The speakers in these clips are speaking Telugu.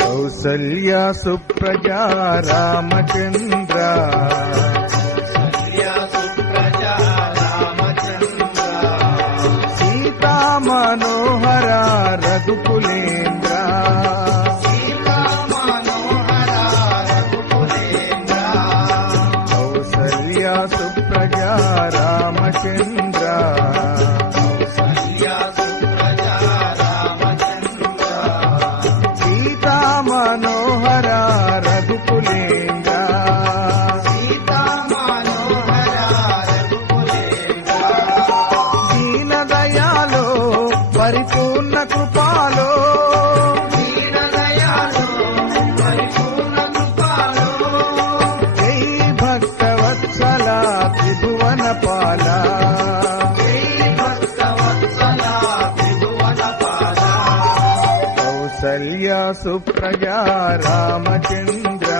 కౌసల్య సుప్రజా రామచంద్ర సీతా మనోహర రఘుకులేంద్ర కౌసల్య సుప్రజా రామచంద్ర మనోహర రఘుకులేంద్ర దీన దయాలో పరిపూర్ణ కృపాలో జై భక్తవత్సల త్రిభువన పాల కౌసల్య సుప్రజా రామచంద్ర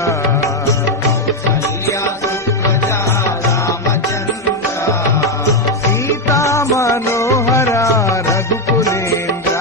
సీతా మనోహర రఘుకులేంద్ర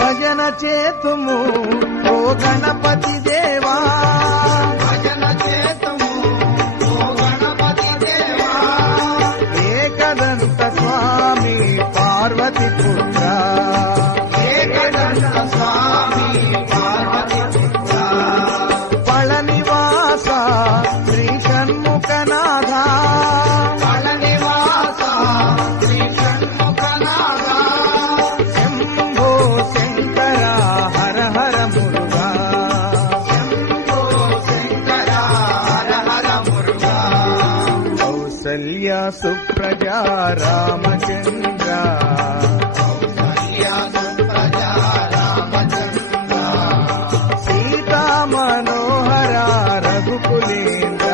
భజన చేతుము ఓ గణపతి దేవా ఏకదంత స్వామి పార్వతి పుత్ర పళనివాస శ్రీ షణ్ముఖనాథ శంభో శంకర హర హర మురుగా కౌసల్య సుప్రజా రామచంద్ర సీతా మనోహర రఘుకులేంద్ర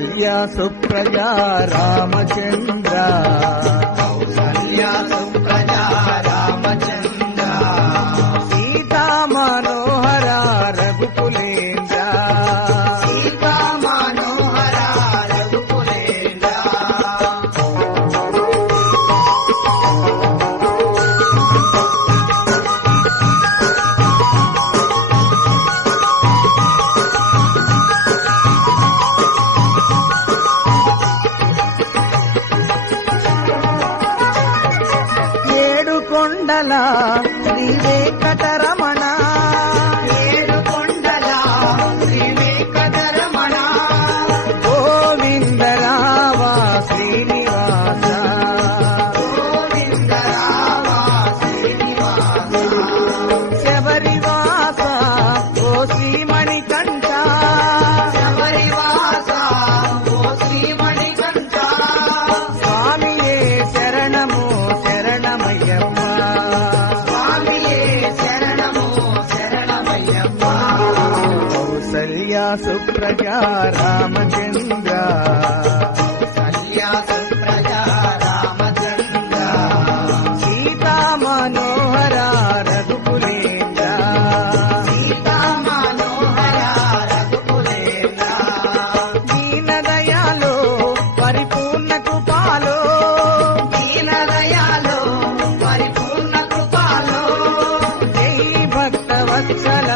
కౌసల్య సుప్రజా రామచంద్ర కౌసల్య సుప్రజా రామచంద్ర సీతా మనోహర రఘుకులేంద్ర సీతా మనోహర రఘుకులేంద్ర ఏడు కొండల శ్రీ వెంకటరమణ ఏడుకొండల శ్రీ వెంకటరమణ గోవింద రామ శ్రీనివాస గోవింద రామ శ్రీనివాస శబరివాస ఓ శ్రీమణికంఠ శబరివాస ఓ శ్రీమణికంఠ స్వామియే శరణము శరణమయ్యప్ప స్వామియే శరణము శరణమయ్యప్ప కౌసల్య సుప్రజా రామచంద్ర కౌసల్య సుప్రజా రామచంద్ర సీతా మనోహర రఘుకులేంద్ర సీతా మనోహర రఘుకులేంద్ర దీనదయాలో పరిపూర్ణ కృపాలో దీనదయాలో పరిపూర్ణ కృపాలో జై భక్త వత్సల